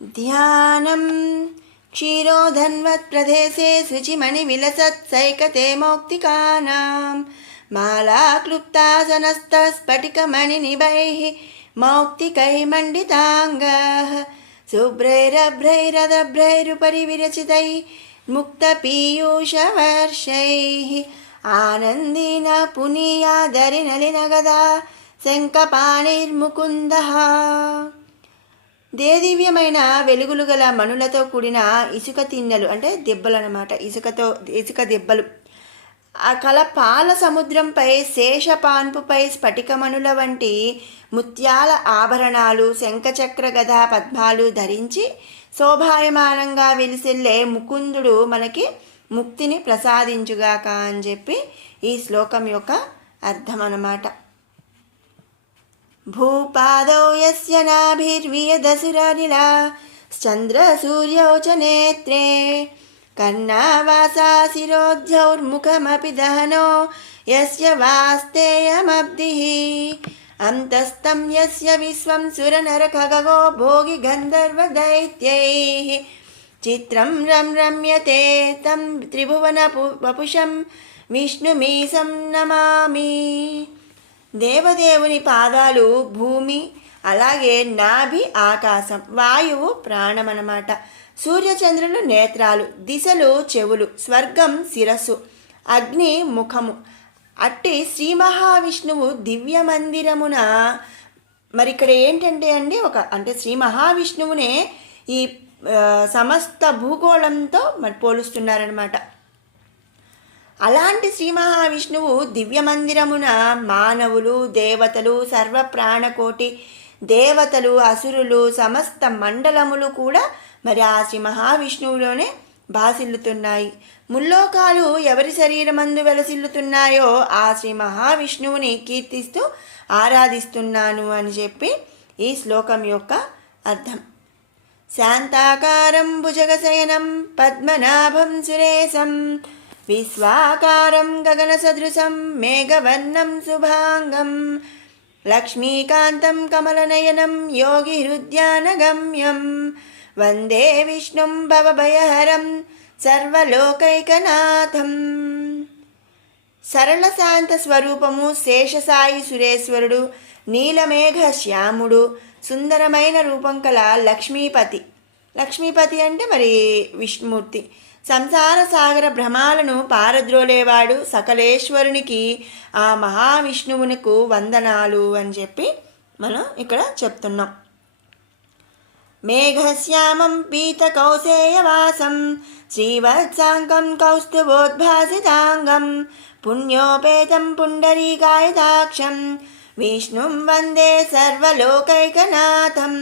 ध्यानं क्षीरोधन्वत्प्रदेशे शुचिमणिविलसत्सैकते मौक्तिकानां मालाक्लुप्तासनस्तस्फटिकमणिनिभैः मौक्तिकैः मण्डिताङ्गः शुभ्रैरभ्रैरदभ्रैरुपरि विरचितैः मुक्तपीयूषवर्षैः आनन्देन पुनीयादरिनलिनगदा శంఖపాణిర్ముకుందః. దేదివ్యమైన వెలుగులు గల మణులతో కూడిన ఇసుక తిన్నెలు అంటే దెబ్బలన్నమాట. ఇసుక దెబ్బలు ఆ కల పాల సముద్రంపై శేషపాన్పుపై స్ఫటికమణుల వంటి ముత్యాల ఆభరణాలు శంఖచక్ర గదా పద్మాలు ధరించి శోభాయమానంగా వెలిసెల్లే ముకుందుడు మనకి ముక్తిని ప్రసాదించుగాక అని చెప్పి ఈ శ్లోకం యొక్క అర్థం అన్నమాట. భూపాదౌ యస్య నాభిర్వియదసురనిలా చంద్రసూర్యౌ చ నేత్రే కర్ణావాసా శిరోధ్యౌర్ముఖమపి దహనో యస్య వాస్తేయమబ్ధిః అంతస్తం యస్య విశ్వం సురనరఖగో భోగి గంధర్వ దైత్యైః చిత్రం రమ్యతే తం త్రిభువన వపుషం విష్ణుమీశం నమామి. దేవదేవుని పాదాలు భూమి, అలాగే నాభి ఆకాశం, వాయువు ప్రాణం అన్నమాట. సూర్యచంద్రులు నేత్రాలు, దిశలు చెవులు, స్వర్గం శిరస్సు, అగ్ని ముఖము. అట్టి శ్రీ మహావిష్ణువు దివ్య మందిరమున మరి ఇక్కడ ఏంటంటే అంటే శ్రీ మహావిష్ణువునే ఈ సమస్త భూగోళంతో మరి పోలుస్తున్నారనమాట. అలాంటి శ్రీ మహావిష్ణువు దివ్య మందిరమున మానవులు, దేవతలు, సర్వప్రాణకోటి దేవతలు, అసురులు, సమస్త మండలములు కూడా మరి ఆ శ్రీ మహావిష్ణువులోనే భాసిల్లుతున్నాయి. ముల్లోకాలు ఎవరి శరీరమందు వెలసిల్లుతున్నాయో ఆ శ్రీ మహావిష్ణువుని కీర్తిస్తూ ఆరాధిస్తున్నాను అని చెప్పి ఈ శ్లోకం యొక్క అర్థం. శాంతాకారం భుజగశయనం పద్మనాభం సురేశం విశ్వాకారం గగన సదృశం మేఘవర్ణం శుభాంగం లక్ష్మీకాంతం కమలనయనం యోగి హృద్యానగమ్యం వందే విష్ణుం భవభయహరం సర్వలోకైకనాథం. సరళ శాంత స్వరూపము శేషసాయి సురేశ్వరుడు, నీలమేఘ శ్యాముడు, సుందరమైన రూపం కల లక్ష్మీపతి. లక్ష్మీపతి అంటే మరి విష్ణుమూర్తి. సంసార సాగర భ్రమాలను పారద్రోలేవాడు సకలేశ్వరునికి ఆ మహావిష్ణువునకు వందనాలు అని చెప్పి మనం ఇక్కడ చెప్తున్నాం. మేఘశ్యామం పీత కౌసేయవాసం శ్రీవత్సాంగం కౌస్తుభోద్భాసితాంగం పుణ్యోపేతం పుండరీకాయతాక్షం విష్ణుం వందే సర్వలోకైకనాథం.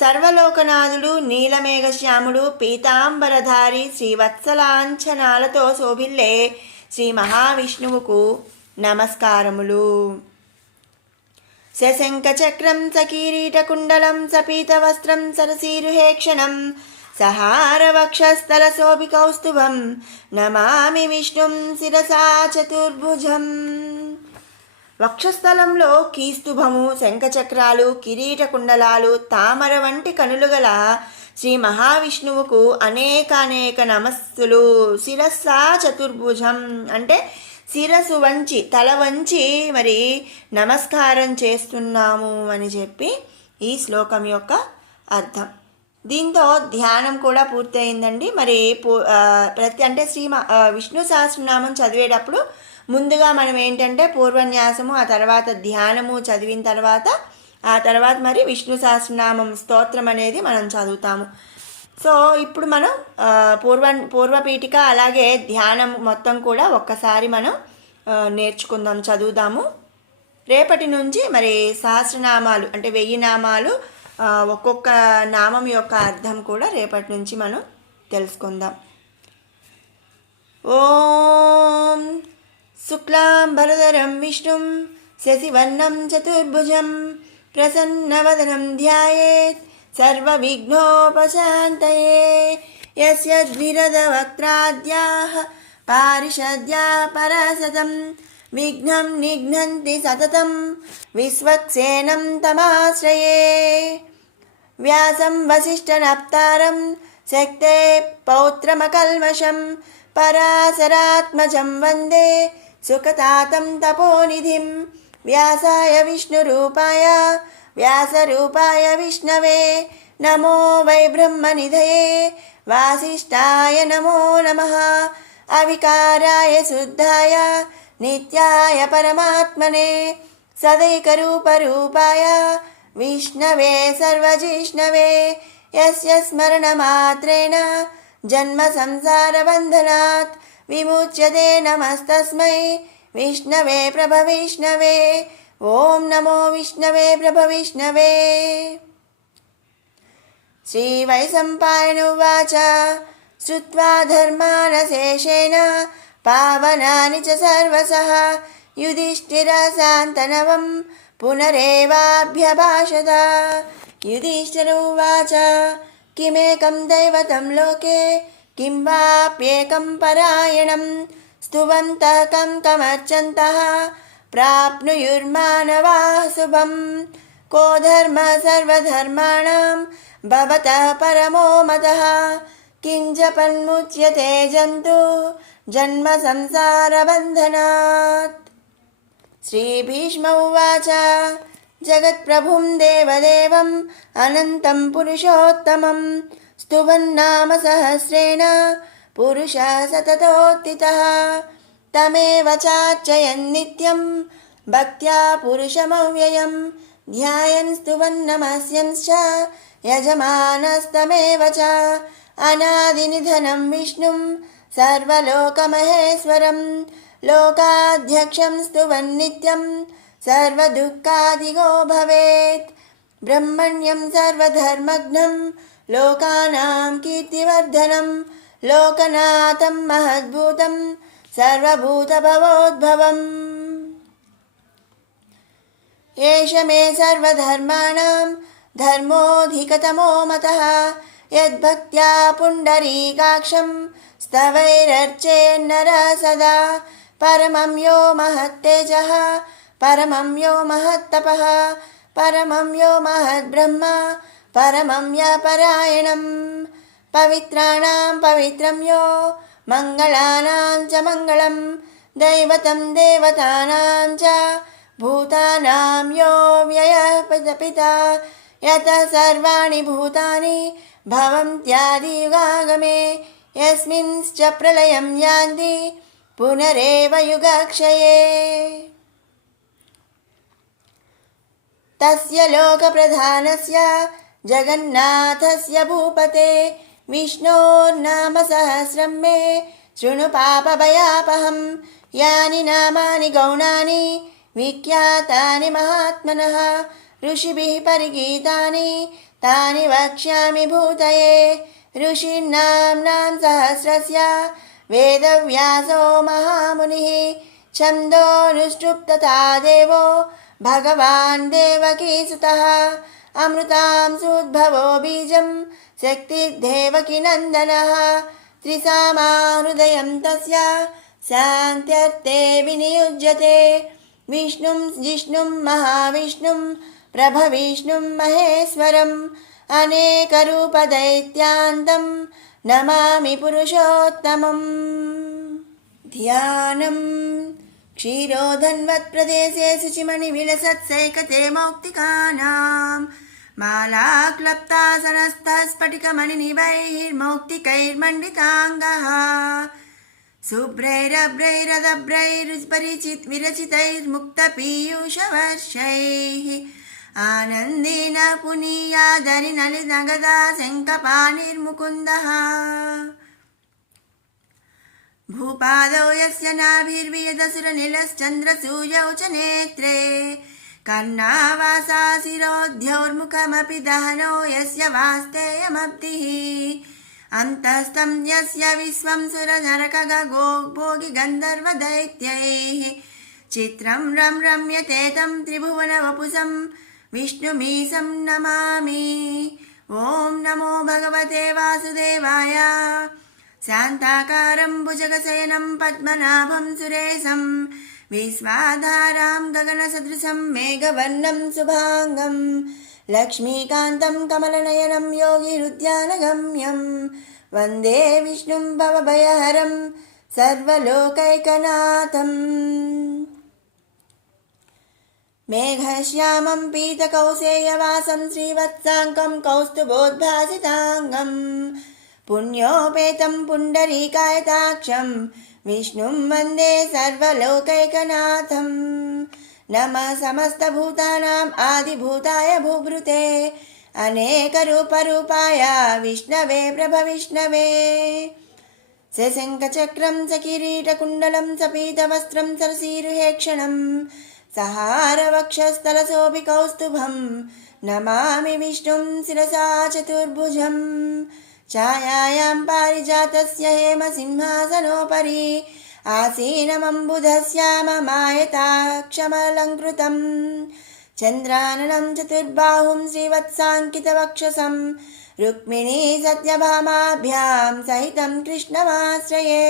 సర్వలోకనాథుడు నీలమేఘశ్యాముడు పీతాంబరధారి శ్రీవత్సలాంఛనాలతో శోభిల్లే శ్రీ మహావిష్ణువుకు నమస్కారములు. సశంఖచక్రం సకిరీటకుండలం సపీతవస్త్రం సరసీరుహేక్షణం సహారవక్షస్థల శోభికౌస్తుభం నమామి విష్ణుం శిరసా చతుర్భుజం. వక్షస్థలంలో కీస్తుభము, శంఖచక్రాలు, కిరీట కుండలాలు, తామర వంటి కనులు గల శ్రీ మహావిష్ణువుకు అనేక నమస్సులు. శిరస్సా చతుర్భుజం అంటే శిరస్సు వంచి తల వంచి మరి నమస్కారం చేస్తున్నాము అని చెప్పి ఈ శ్లోకం యొక్క అర్థం. దీంతో ధ్యానం కూడా పూర్తయిందండి. మరి అంటే విష్ణు సహస్రనామం చదివేటప్పుడు ముందుగా మనం ఏంటంటే పూర్వన్యాసము, ఆ తర్వాత ధ్యానము చదివిన ఆ తర్వాత మరి విష్ణు సహస్రనామం స్తోత్రం అనేది మనం చదువుతాము. సో ఇప్పుడు మనం పూర్వపీఠిక అలాగే ధ్యానం మొత్తం కూడా ఒక్కసారి మనం నేర్చుకుందాం, చదువుదాము. రేపటి నుంచి మరి సహస్రనామాలు అంటే 1000 నామాలు, ఒక్కొక్క నామం యొక్క అర్థం కూడా రేపటి నుంచి మనం తెలుసుకుందాం. ఓం శుక్లాంబరధరం విష్ణుం శశివర్ణం చతుర్భుజం ప్రసన్నవదనం ధ్యాయేత్ సర్వవిఘ్నోపశాంతయే. యస్య ద్విరదవక్త్రాద్యాః పారిషద్యా పరసతం విఘ్నం నిఘ్నంతి సతతం విశ్వక్సేనం తమాశ్రయే. व्यासं वसिष्ठनप्तारं शक्ते पौत्रमकल्मषं पराशरात्मजं वन्दे सुखतातं तपोनिधिं व्यासाय विष्णुरूपाय व्यासरूपाय विष्णवे नमो वै ब्रह्मनिधये वासिष्ठाय नमो नमः अविकाराय शुद्धाय नित्याय परमात्मने सदैकरूपरूपाय विष्णवे सर्वजिष्णवे यस्य स्मरणमात्रेण जन्मसंसारबन्धनात् विमुच्यते नमस्तस्मै विष्णवे प्रभविष्णवे ॐ नमो विष्णवे प्रभविष्णवे। श्रीवैशम्पायन उवाच श्रुत्वा धर्मानशेषेण पावनानि च सर्वशः युधिष्ठिरशान्तनवं पुनरेवाभ्यभाषत। युधिष्ठिर उवाच किमेकं दैवतं लोके किं वाप्येकं परायणं स्तुवन्तः कं कमर्चन्तः प्राप्नुयुर्मानवाः शुभम् को धर्म सर्वधर्माणां भवतः परमो मतः किं जपन्मुच्यते जन्तु जन्म संसारबन्धनात्। श्रीभीष्म उवाच जगत्प्रभुं देवदेवम् अनन्तं पुरुषोत्तमं स्तुवन्नाम सहस्रेण पुरुषः सततोत्थितः तमेव चार्चयन् नित्यं भक्त्या पुरुषमव्ययं ध्यायन् स्तुवन् नमस्यंश्च यजमानस्तमेव च अनादिनिधनं विष्णुं सर्वलोकमहेश्वरं लोकाध्यक्षं स्तुवन् नित्यं सर्वदुःखादिगो भवेत् ब्रह्मण्यं सर्वधर्मज्ञं लोकानां कीर्तिवर्धनं लोकनाथं महद्भूतं सर्वभूतभवोद्भवम् एष मे सर्वधर्माणां धर्मोऽधिकतमो मतः यद्भक्त्या पुण्डरीकाक्षं स्तवैरर्चेन्नरः सदा परमं यो महत्तेजः परमं यो महत्तपः परमं यो महद्ब्रह्म परमं यपरायणं पवित्राणां पवित्रं यो मङ्गलानां च मङ्गलं दैवतं देवतानां च भूतानां यो व्ययः पिता यतः सर्वाणि भूतानि भवन्त्यादियुगागमे यस्मिंश्च प्रलयं यान्ति पुनरेव युगक्षये तस्य लोकप्रधानस्य जगन्नाथस्य भूपते विष्णोर्नाम सहस्रं मे शृणु पापभयापहं यानि नामानि गौणानि विख्यातानि महात्मनः ऋषिभिः परिगीतानि तानि वक्ष्यामि भूतये ऋषीणां सहस्रस्य वेदव्यासो महामुनिः छन्दोनुष्टुप् तथा देवो भगवान् देवकीसुतः अमृतांशोद्भवो बीजं शक्तिर्देवकीनन्दनः त्रिसामाहृदयं तस्य शान्त्यर्थे विनियुज्यते विष्णुं जिष्णुं महाविष्णुं प्रभविष्णुं महेश्वरम् अनेकरूपदैत्यान्तं नमामि पुरुषोत्तमम्। ध्यानं क्षीरोधन्वत्प्रदेशे शुचिमणिविलसत्सैकते मौक्तिकानां मालाक्लप्तासनस्तस्फटिकमणिनिभैर्मौक्तिकैर्मण्डिताङ्गः शुभ्रैरभ्रैरदभ्रैरुचिपरिचितविरचितैर्मुक्तपीयूषवर्षैः आनन्देन पुनीयादरिनलिनगदा शङ्खपाणिर्मुकुन्दः भूपादौ यस्य नाभिर्वियदसुरनिलश्चन्द्रसूर्यौ च नेत्रे कर्णावासाशिरोद्यौर्मुखमपि दहनो यस्य वास्तेयमब्धिः अन्तस्तं यस्य विश्वं सुरनरकगोग्भोगिगन्धर्वदैत्यैः चित्रं रम्यते तं त्रिभुवनवपुषं विष्णुमीशं नमामि। ॐ नमो भगवते वासुदेवाय। शान्ताकारं भुजगशयनं पद्मनाभं सुरेशं विश्वाधारां गगनसदृशं मेघवर्णं शुभाङ्गं लक्ष्मीकान्तं कमलनयनं योगिहृद्यानगम्यं वन्दे विष्णुं भवभयहरं सर्वलोकैकनाथम् मेघश्यामं पीतकौसेयवासं श्रीवत्साङ्कं कौस्तुभोद्भासिताङ्गं पुण्योपेतं पुण्डरीकायताक्षं विष्णुं वन्दे सर्वलोकैकनाथं नमः समस्तभूतानाम् आदिभूताय भूभृते अनेकरूपरूपाय विष्णवे प्रभविष्णवे सशङ्खचक्रं सकिरीटकुण्डलं सपीतवस्त्रं सरसीरुहेक्षणं सहारवक्षस्थलशोभि कौस्तुभं नमामि विष्णुं शिरसा चतुर्भुजं छायायां पारिजातस्य हेमसिंहासनोपरि आसीनमम्बुधस्याममायताक्षमलङ्कृतं चन्द्राननं चतुर्बाहुं श्रीवत्साङ्कितवक्षसं रुक्मिणी सत्यभामाभ्यां सहितं कृष्णमाश्रये।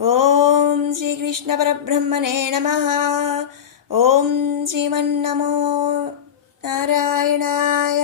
ॐ श्रीकृष्णपरब्रह्मणे नमः। ॐ श्रीमन्नमो नारायणाय।